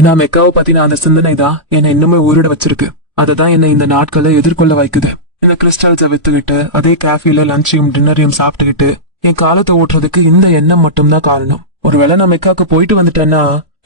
ஏன்னா மெக்காவை பத்தின அந்த சிந்தனை தான் என்னை இன்னுமே ஊரிட வச்சிருக்கு. அதுதான் என்னை இந்த நாட்களை எதிர்கொள்ள வைக்குது. இந்த கிறிஸ்டல்ஸை வித்துக்கிட்டு அதே கேஃபேல லஞ்சையும் டின்னரையும் சாப்பிட்டுக்கிட்டு என் காலத்தை ஓட்டுறதுக்கு இந்த எண்ணம் மட்டும்தான் காரணம். ஒருவேளை நான் மெக்காவுக்கு போயிட்டு வந்துட்டேன்னா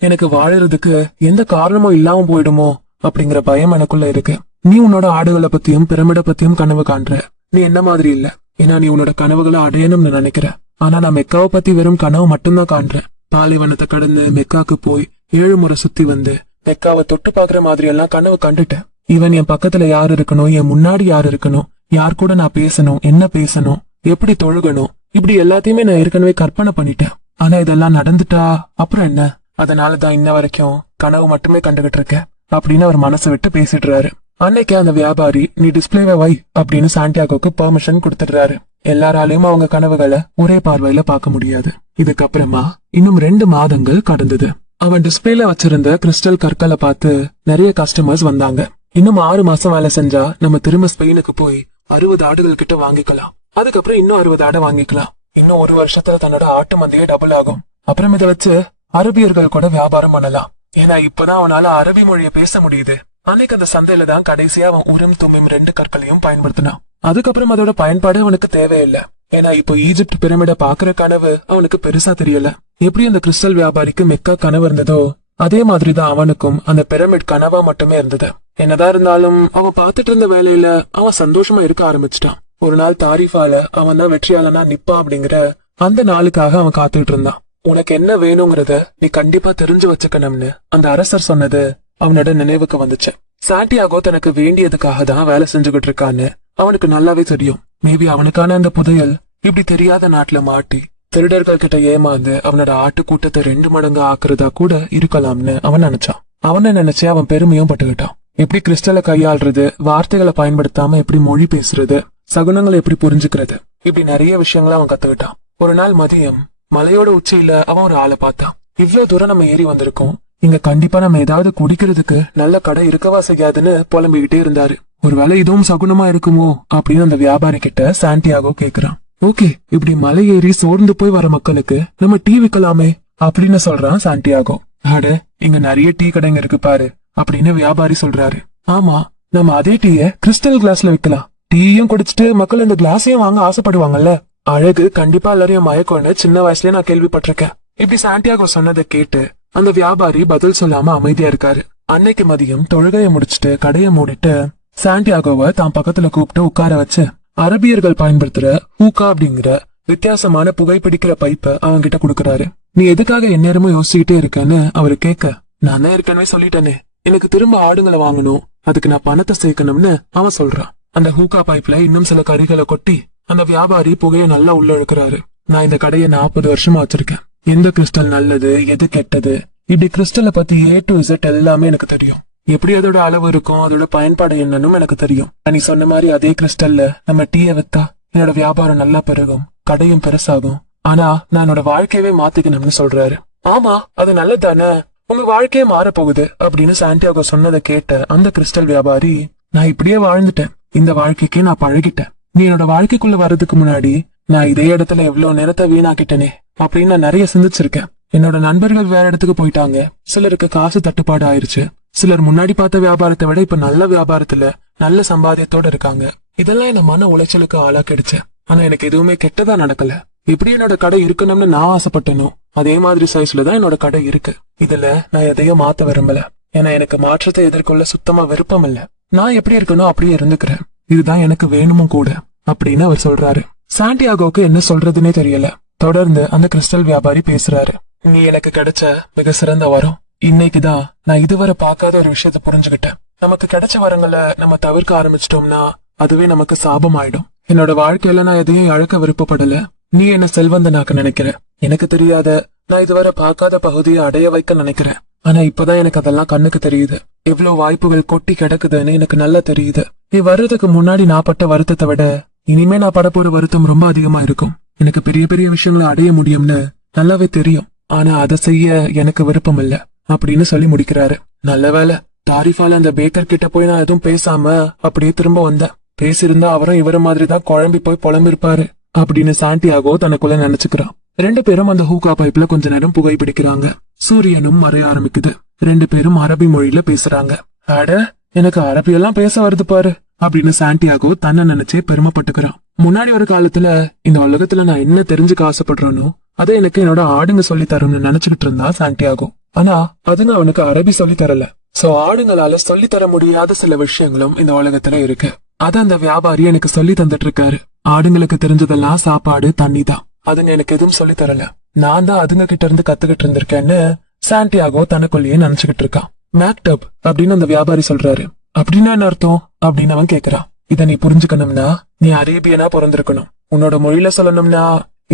எனக்கு வாழறதுக்கு எந்த காரணமும் இல்லாம போயிடுமோ அப்படிங்கிற பயம் எனக்குள்ள இருக்கு. நீ உன்னோட ஆடுகளை பத்தியும் பிரமிட பத்தியும் கனவு காண்ற. நீ என்ன மாதிரி இல்ல. ஏன்னா நீ உன்னோட கனவுகளை அடையணும்னு நினைக்கிற. ஆனா நான் மெக்காவை பத்தி வெறும் கனவு மட்டும்தான் காண்றேன். பாலைவனத்தை கடந்து மெக்காக்கு போய் 7 முறை சுத்தி வந்து மெக்காவை தொட்டு பாக்குற மாதிரி எல்லாம் கனவு கண்டுட்டேன். இவன் என் பக்கத்துல யார் இருக்கணும், என் முன்னாடி யார் இருக்கணும், யார் கூட நான் பேசணும், என்ன பேசணும், எப்படி தொழுகணும், இப்படி எல்லாத்தையுமே நான் ஏற்கனவே கற்பனை பண்ணிட்டேன். ஆனா இதெல்லாம் நடந்துட்டா அப்புறம் என்ன? அதனாலதான் இன்ன வரைக்கும் கனவு மட்டுமே கண்டுகிட்டு இருக்கேன் அப்படின்னு அவர் மனசை விட்டு பேசிடுறாரு. அன்னைக்கு அந்த வியாபாரி நீ டிஸ்பிளேவை வை அப்படின்னு சாண்டியாகோக்கு பெர்மிஷன் கொடுத்துடுறாரு. எல்லாராலையும் அவங்க கனவுகளை ஒரே பார்வையில பார்க்க முடியாது. இதுக்கப்புறமா இன்னும் 2 மாதங்கள் கடந்தது. அவன் டிஸ்பிளேல வச்சிருந்த கிறிஸ்டல் கற்களை பார்த்து நிறைய கஸ்டமர்ஸ் வந்தாங்க. இன்னும் 6 மாசம் வேலை செஞ்சா நம்ம திரும்ப ஸ்பெயினுக்கு போய் 60 ஆடுகள் கிட்ட வாங்கிக்கலாம். அதுக்கப்புறம் இன்னும் 60 ஆடை வாங்கிக்கலாம். இன்னும் 1 வருஷத்துல தன்னோட ஆட்டு மந்தையே டபுள் ஆகும். அப்புறம் இதை வச்சு அரபியர்கள் கூட வியாபாரம் பண்ணலாம். ஏன்னா இப்பதான் அவனால அரபி மொழியை பேச முடியுது. அன்னைக்கு அந்த சந்தையில தான் கடைசியா அவன் உரும் தும்மியும் 2 கற்களையும் பயன்படுத்தினான். அதுக்கப்புறம் அதோட பயன்பாடு அவனுக்கு தேவையில்லை. ஏன்னா இப்போ ஈஜிப்ட் பிரமிட பாக்குற கனவு அவனுக்கு பெருசா தெரியல. எப்படி அந்த கிறிஸ்டல் வியாபாரிக்கு மெக்கா கனவு இருந்ததோ அதே மாதிரிதான் அவனுக்கும் அந்த பிரமிட் கனவா மட்டுமே இருந்தது. என்னதான் இருந்தாலும் அவன் பாத்துட்டு இருந்த வேலையில அவன் சந்தோஷமா இருக்க ஆரம்பிச்சிட்டான். ஒரு நாள் தாரிஃபால அவன் தான் வெற்றியாளனா நிப்பா அப்படிங்கிற அந்த நாளுக்காக அவன் காத்துட்டு இருந்தான். உனக்கு என்ன வேணுங்கிறத நீ கண்டிப்பா தெரிஞ்சு வச்சுக்கணும்னு அந்த அரசர் சொன்னது அவனோட நினைவுக்கு வந்துச்சு. சாண்டியாகோ தனக்கு வேண்டியதுக்காக தான் வேலை செஞ்சுகிட்டு இருக்கான்னு அவனுக்கு நல்லாவே தெரியும். மேபி அவனுக்கான அந்த புதையல் இப்படி தெரியாத நாட்டுல மாட்டி திருடர்கள் கிட்ட ஏமாந்து அவனோட ஆட்டு கூட்டத்தை 2 மடங்கு ஆக்குறதா கூட இருக்கலாம்னு அவன் நினைச்சான். அவனை நினைச்சு அவன் பெருமையும் பட்டுக்கிட்டான். எப்படி கிறிஸ்டலை கையாள்றது, வார்த்தைகளை பயன்படுத்தாம எப்படி மொழி பேசுறது, சகுனங்களை எப்படி புரிஞ்சுக்கிறது, இப்படி நிறைய விஷயங்களை அவன் கத்துக்கிட்டான். ஒரு நாள் மதியம் மலையோட உச்சியில அவன் ஒரு ஆளை பார்த்தான். இவ்வளவு தூரம் நம்ம ஏறி வந்திருக்கோம், இங்க கண்டிப்பா நம்ம ஏதாவது குடிக்கிறதுக்கு நல்ல கடை இருக்கவா செய்யாதுன்னு புலம்பிக்கிட்டே இருந்தாரு. ஒருவேளை இதுவும் சகுனமா இருக்குமோ அப்படின்னு அந்த வியாபாரி கிட்ட சாண்டியாகோ கேக்குறான். ஓகே, இப்படி மலை ஏறி சோர்ந்து போய் வர மக்களுக்கு நம்ம டீ விற்கலாமே அப்படின்னு சொல்றான் சாண்டியாகோ. அட, இங்க நிறைய டீ கடைங்க இருக்கு பாரு அப்படின்னு வியாபாரி சொல்றாரு. ஆமா, நம்ம அதே டீய கிறிஸ்டல் கிளாஸ்ல விற்கலாம். டீயும் குடிச்சிட்டு மக்கள் இந்த கிளாஸையும் வாங்க ஆசைப்படுவாங்கல்ல. அழகு கண்டிப்பா எல்லாரையும் மயக்கம்னு சின்ன வயசுலயே நான் கேள்விப்பட்டிருக்கேன். இப்படி சாண்டியாகோ சொன்னதை கேட்டு அந்த வியாபாரி பதில் சொல்லாம அமைதியா இருக்காரு. அன்னைக்கு மதியம் தொழுகைய முடிச்சுட்டு கடையை மூடிட்டு சாண்டியாகோவை தான் பக்கத்துல கூப்பிட்டு உட்கார வச்சு அரபியர்கள் பயன்படுத்துற ஹூக்கா அப்படிங்கிற வித்தியாசமான புகைப்பிடிக்கிற பைப்பை அவன்கிட்ட கொடுக்கறாரு. நீ எதுக்காக எந்நேரமும் யோசிச்சுக்கிட்டே இருக்கன்னு அவரு கேட்க, நான் தான் ஏற்கனவே சொல்லிட்டேனே, எனக்கு திரும்ப ஆடுங்களை வாங்கணும், அதுக்கு நான் பணத்தை சேர்க்கணும்னு அவன் சொல்றான். அந்த ஹூக்கா பைப்ல இன்னும் சில கறிகளை கொட்டி அந்த வியாபாரி புகையை நல்லா உள்ள இழுக்கிறாரு. நான் இந்த கடையை 40 வருஷமா வச்சிருக்கேன். எந்த கிறிஸ்டல் நல்லது, எது கெட்டது, இப்படி கிறிஸ்டலை பத்தி A to Z எல்லாமே எனக்கு தெரியும். எப்படி அதோட அளவு இருக்கும், அதோட பயன்பாடு என்னன்னு எனக்கு தெரியும். நீ சொன்ன மாதிரி அதே கிறிஸ்டல்ல நம்ம டீயை வித்தா என்னோட வியாபாரம் நல்லா பெருகும், கடையும் பெருசாகும். ஆனா நான் என்னோட வாழ்க்கையவே மாத்திக்கணும்னு சொல்றாரு. ஆமா, அது நல்லதானே, உங்க வாழ்க்கையே மாறப்போகுது அப்படின்னு சாண்டியாகோ சொன்னதை கேட்ட அந்த கிறிஸ்டல் வியாபாரி, நான் இப்படியே வாழ்ந்துட்டேன், இந்த வாழ்க்கைக்கு நான் பழகிட்டேன். நீ என்னோட வாழ்க்கைக்குள்ள வர்றதுக்கு முன்னாடி நான் இதே இடத்துல எவ்வளவு நேரத்தை வீணாக்கிட்டேனே அப்படின்னு நான் நிறைய சிந்திச்சிருக்கேன். என்னோட நண்பர்கள் வேற இடத்துக்கு போயிட்டாங்க, சிலருக்கு காசு தட்டுப்பாடு ஆயிருச்சு, சிலர் முன்னாடி பார்த்த வியாபாரத்தை விட இப்ப நல்ல வியாபாரத்துல நல்ல சம்பாத்தியத்தோட இருக்காங்க. இதெல்லாம் என்ன மன உளைச்சலுக்கு ஆளாக்கிடுச்சு. ஆனா எனக்கு எதுவுமே கெட்டதா நடக்கல. எப்படி என்னோட கடை இருக்கணும்னு நான் ஆசைப்பட்டேனோ அதே மாதிரி சைஸ்ல தான் என்னோட கடை இருக்கு. இதுல நான் எதையும் மாத்த விரும்பல. ஏன்னா எனக்கு மாற்றத்தை எதிர்கொள்ள சுத்தமா விருப்பம் இல்ல. நான் எப்படி இருக்கணும் அப்படியே இருந்துக்கிறேன். இதுதான் எனக்கு வேணுமும் கூட அப்படின்னு அவர் சொல்றாரு. சாண்டியாகோக்கு என்ன சொல்றதுன்னே தெரியல. தொடர்ந்து அந்த கிறிஸ்டல் வியாபாரி பேசுறாரு. நீ எனக்கு கிடைச்ச மிக சிறந்த வரம். இன்னைக்குதான் நான் இதுவரை பார்க்காத ஒரு விஷயத்த புரிஞ்சுக்கிட்டேன். நமக்கு கிடைச்ச வரங்களை நம்ம தவிர்க்க ஆரம்பிச்சிட்டோம்னா அதுவே நமக்கு சாபம் ஆயிடும். என்னோட வாழ்க்கையில நான் எதையும் இழக்க விருப்பப்படல. நீ என்ன செல்வந்தனாக்க நினைக்கிற. எனக்கு தெரியாத, நான் இதுவரை பார்க்காத பகுதியை அடைய வைக்க நினைக்கிறேன். ஆனா இப்பதான் எனக்கு அதெல்லாம் கண்ணுக்கு தெரியுது. எவ்வளவு வாய்ப்புகள் கொட்டி கிடக்குதுன்னு எனக்கு நல்லா தெரியுது. நீ வர்றதுக்கு முன்னாடி நான் பட்ட வருத்தத்தை விட இனிமே நான் படப்போற வருத்தம் ரொம்ப அதிகமா இருக்கும். எனக்கு பெரிய பெரிய விஷயங்களை அடைய முடியும்னு நல்லாவே தெரியும். ஆனா அதை செய்ய எனக்கு விருப்பம் இல்ல அப்படின்னு சொல்லி முடிக்கிறாரு. நல்ல வேலை, தாரிஃபால அந்த பேக்கர் கிட்ட போய் நான் எதுவும் பேசாம அப்படியே திரும்ப வந்தேன். பேசியிருந்தா அவரும் இவர மாதிரிதான் குழம்பி போய் புலம்பிருப்பாரு அப்படின்னு சாண்டியாகோ தனக்குள்ள நினைச்சுக்கிறான். 2 பேரும் அந்த ஹூக்கா பைப்ல கொஞ்ச நேரம் புகை பிடிக்கிறாங்க. சூரியனும் மறைய ஆரம்பிக்குது. ரெண்டு பேரும் அரபி மொழியில பேசுறாங்க. அட, எனக்கு அரபியெல்லாம் பேச வருது பாரு அப்படின்னு சாண்டியாகோ தன்னை நினைச்சே பெருமைப்பட்டுக்கிறான். முன்னாடி ஒரு காலத்துல இந்த உலகத்துல நான் என்ன தெரிஞ்சுக்க ஆசைப்படுறேனோ அதை எனக்கு என்னோட ஆடுங்க சொல்லி தரும்னு நினைச்சுக்கிட்டு இருந்தா சாண்டியாகோ. ஆனா அதுங்க அவனுக்கு அரபி சொல்லி தரல. சோ ஆடுங்களால சொல்லி தர முடியாத சில விஷயங்களும் இந்த உலகத்துல இருக்கு. அத அந்த வியாபாரி எனக்கு சொல்லி தந்துட்டு இருக்காரு. ஆடுங்களுக்கு தெரிஞ்சதெல்லாம் சாப்பாடு, தண்ணி தான். அதுங்க எனக்கு எதுவும் சொல்லி தரல. நான் தான் அதுங்க கிட்ட இருந்து கத்துக்கிட்டு இருந்திருக்கேன்னு சாண்டியாகோ தனக்குள்ளேயே நினைச்சுக்கிட்டு இருக்கான். மேக்டப் அப்படின்னு அந்த வியாபாரி சொல்றாரு. அப்படின்னா என்ன அர்த்தம் அப்படின்னு அவன் கேக்குறான். இத நீ புரிஞ்சுக்கணும்னா நீ அரேபியனா பிறந்திருக்கணும். உன்னோட மொழியில சொல்லணும்னா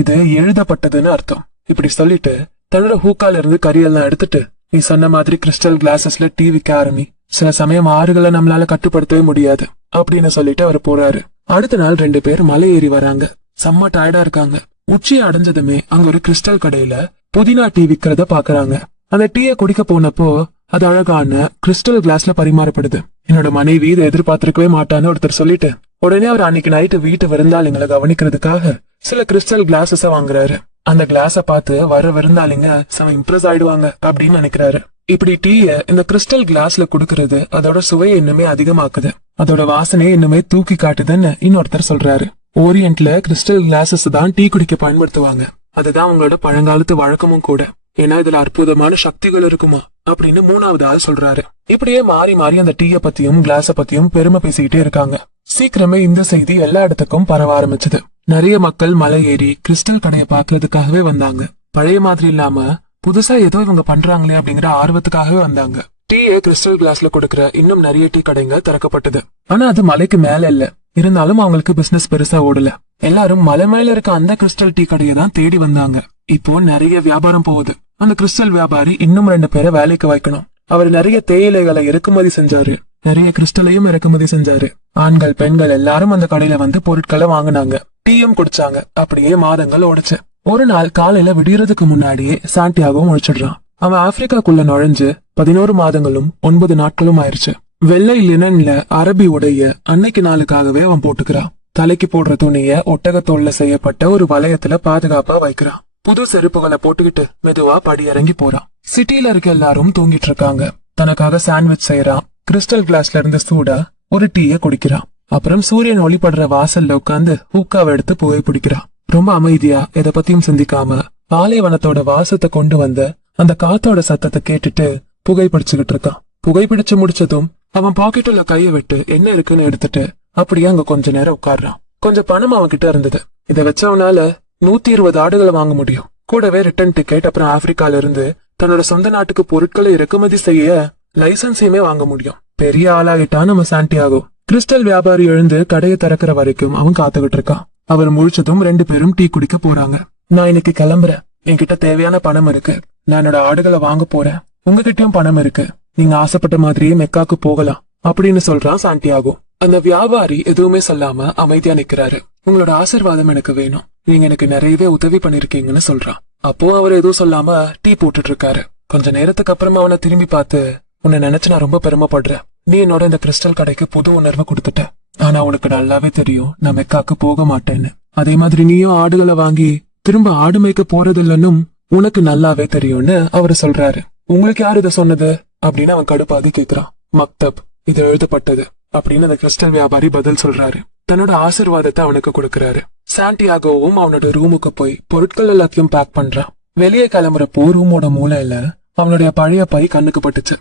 இது எழுதப்பட்டதுன்னு அர்த்தம். இப்படி சொல்லிட்டு தன்னோட ஹூக்கால இருந்து கரியெல்லாம் எடுத்துட்டு, நீ சொன்ன மாதிரி கிறிஸ்டல் கிளாஸஸ்ல டீ விற்க ஆரம்பி. சில சமயம் ஆறுகளை நம்மளால கட்டுப்படுத்தவே முடியாது அப்படின்னு சொல்லிட்டு அவர் போறாரு. அடுத்த நாள் ரெண்டு பேர் மலை ஏறி வராங்க. செம்ம டயர்டா இருக்காங்க. உச்சியை அடைஞ்சதுமே அங்க ஒரு கிறிஸ்டல் கடையில புதினா டீ விக்கிறத பாக்குறாங்க. அந்த டீயை குடிக்க போனப்போ அது அழகான கிறிஸ்டல் கிளாஸ்ல பரிமாறப்படுது. என்னோட மனைவி இதை எதிர்பார்த்திருக்கவே மாட்டான்னு ஒருத்தர் சொல்லிட்டு உடனே அவர் அன்னைக்கு நைட்டு வீட்டு விருந்தாளிங்களை கவனிக்கிறதுக்காக சில கிறிஸ்டல் கிளாஸஸ வாங்குறாரு. அந்த கிளாஸ பார்த்து வர விருந்தாளிங்க செம இம்ப்ரெஸ் ஆயிடுவாங்க அப்படின்னு நினைக்கிறாரு. இப்படி டீய இந்த கிறிஸ்டல் கிளாஸ்ல குடுக்கறது அதோட சுவையை இன்னுமே அதிகமாக்குது, அதோட வாசனையை இன்னுமே தூக்கி காட்டுதுன்னு இன்னொருத்தர் சொல்றாரு. ஓரியன்ட்ல கிறிஸ்டல் கிளாஸஸ் தான் டீ குடிக்க பயன்படுத்துவாங்க. அதுதான் அவங்களோட பழங்காலத்து வழக்கமும் கூட. ஏன்னா இதுல அற்புதமான சக்திகள் இருக்குமா அப்படின்னு மூணாவது ஆள் சொல்றாரு. இப்படியே மாறி மாறி அந்த டீய பத்தியும் கிளாஸ பத்தியும் பெருமை பேசிக்கிட்டே இருக்காங்க. சீக்கிரமே இந்த செய்தி எல்லா இடத்துக்கும் பரவ ஆரம்பிச்சது. நிறைய மக்கள் மலை ஏறி கிறிஸ்டல் கடையை பாக்குறதுக்காகவே வந்தாங்க. பழைய மாதிரி இல்லாம புதுசா ஏதோ இவங்க பண்றாங்களே அப்படிங்கிற ஆர்வத்துக்காகவே வந்தாங்க. டீயை கிறிஸ்டல் கிளாஸ்ல கொடுக்கற இன்னும் நிறைய டீ கடைங்க திறக்கப்பட்டது. ஆனா அது மலைக்கு மேல இல்ல. இருந்தாலும் அவங்களுக்கு பிசினஸ் பெருசா ஓடல. எல்லாரும் மலை மேல இருக்க அந்த கிறிஸ்டல் டீ கடையை தான் தேடி வந்தாங்க. இப்போ நிறைய வியாபாரம் போகுது. அந்த கிறிஸ்டல் வியாபாரி இன்னும் ரெண்டு பேரை வேலைக்கு வைக்கணும். அவர் நிறைய தேயிலைகளை இறக்குமதி செஞ்சாரு. நிறைய கிறிஸ்டலையும் இறக்குமதி செஞ்சாரு. ஆண்கள் பெண்கள் எல்லாரும் அந்த கடையில வந்து பொருட்களை வாங்கினாங்க. டீயும் குடிச்சாங்க. அப்படியே மாதங்கள் ஓடுச்சு. ஒரு நாள் காலையில விடியறதுக்கு முன்னாடியே சாண்டியாகோ முழிச்சிடுறான். அவன் ஆப்பிரிக்காக்குள்ள நுழைஞ்சு 11 மாதங்களும் 9 நாட்களும் ஆயிருச்சு. வெள்ளை லினன்ல அரபி உடைய அன்னைக்கு நாளுக்காகவே அவன் போட்டுக்கிறான். தலைக்கு போடுற துணிய ஒட்டகத்தோல்ல செய்யப்பட்ட ஒரு வளையத்துல பாதுகாப்பா வைக்கிறான். புது செருப்புகளை போட்டுக்கிட்டு மெதுவா படி இறங்கி போறான். சிட்டில இருக்க எல்லாரும் தூங்கிட்டு இருக்காங்க. தனக்காக சாண்ட்விச் செய்யறான். கிறிஸ்டல் கிளாஸ்ல இருந்து சூடா ஒரு டீய குடிக்கிறான். அப்புறம் சூரியன் ஒளிப்படுற வாசல்ல உட்காந்து ஹூக்காவை எடுத்து புகை பிடிக்கிறான். ரொம்ப அமைதியா எதை பத்தியும் சிந்திக்காம பாலைவனத்தோட வாசத்தை கொண்டு வந்த அந்த காத்தோட சத்தத்தை கேட்டுட்டு புகை பிடிச்சுக்கிட்டு இருக்கான். புகை பிடிச்சு முடிச்சதும் அவன் பாக்கெட்டுல கைய விட்டு என்ன இருக்குன்னு எடுத்துட்டு அப்படியே அங்க கொஞ்ச நேரம் உட்கார்றான். கொஞ்சம் பணம் அவன் கிட்ட இருந்தது. இதை வச்சு அவனால 120 ஆடுகளை வாங்க முடியும். கூடவே ரிட்டர்ன் டிக்கெட், அப்புறம் ஆப்பிரிக்கால இருந்து தன்னோட சொந்த நாட்டுக்கு பொருட்களை இறக்குமதி செய்ய லைசன்ஸையுமே வாங்க முடியும். பெரிய ஆளாகிட்டான் நம்ம சாண்டியாகோ. கிறிஸ்டல் வியாபாரி எழுந்து கடையை திறக்கிற வரைக்கும் அவன் காத்துக்கிட்டு இருக்கான். அவர் முழிச்சதும் ரெண்டு பேரும் டீ குடிக்க போறாங்க. நான் இன்னைக்கு கிளம்புறேன். என்கிட்ட தேவையான பணம் இருக்கு. நான் என்னோட ஆடுகளை வாங்க போறேன். உங்ககிட்டயும் பணம் இருக்கு. நீங்க ஆசைப்பட்ட மாதிரியே மெக்காக்கு போகலாம் அப்படின்னு சொல்றான் சாண்டியாகோ. அந்த வியாபாரி எதுவுமே சொல்லாம அமைதியா நிக்கிறாரு. உங்களோட ஆசீர்வாதம் எனக்கு வேணும். நீங்க எனக்கு நிறையவே உதவி பண்ணிருக்கீங்கன்னு சொல்றான். அப்போ அவர் எதுவும் சொல்லாம டீ போட்டுட்டு இருக்காரு. கொஞ்ச நேரத்துக்கு அப்புறமா அவனை திரும்பி பார்த்து, உன்னை நினைச்சு நான் ரொம்ப பெருமைப்படுறேன். நீ என்னோட இந்த கிறிஸ்டல் கடைக்கு புது உணர்வு கொடுத்துட்ட. ஆனா உனக்கு நல்லாவே தெரியும் நான் மெக்காக்கு போக மாட்டேன்னு. அதே மாதிரி நீயும் ஆடுகளை வாங்கி திரும்ப ஆடு மேய்க்க போறது இல்லைன்னும் உனக்கு நல்லாவே தெரியும்னு அவரு சொல்றாரு. உங்களுக்கு யாரு இதை சொன்னது அப்படின்னு அவன் கடுப்பாதி கேக்குறான். மக்தப், இது எழுதப்பட்டது அப்படின்னு அந்த கிறிஸ்டல் வியாபாரி பதில் சொல்றாரு. தன்னோட ஆசீர்வாதத்தை அவனுக்கு கொடுக்கறாரு. சாண்டியாகோவும் அவனோட ரூமுக்கு போய் பொருட்கள் எல்லாத்தையும் பேக் பண்றான். வெளியே கிளம்புறப்போ ரூமோட மூலையில அவனுடைய பழைய பை கண்ணுக்கு பட்டுச்சு.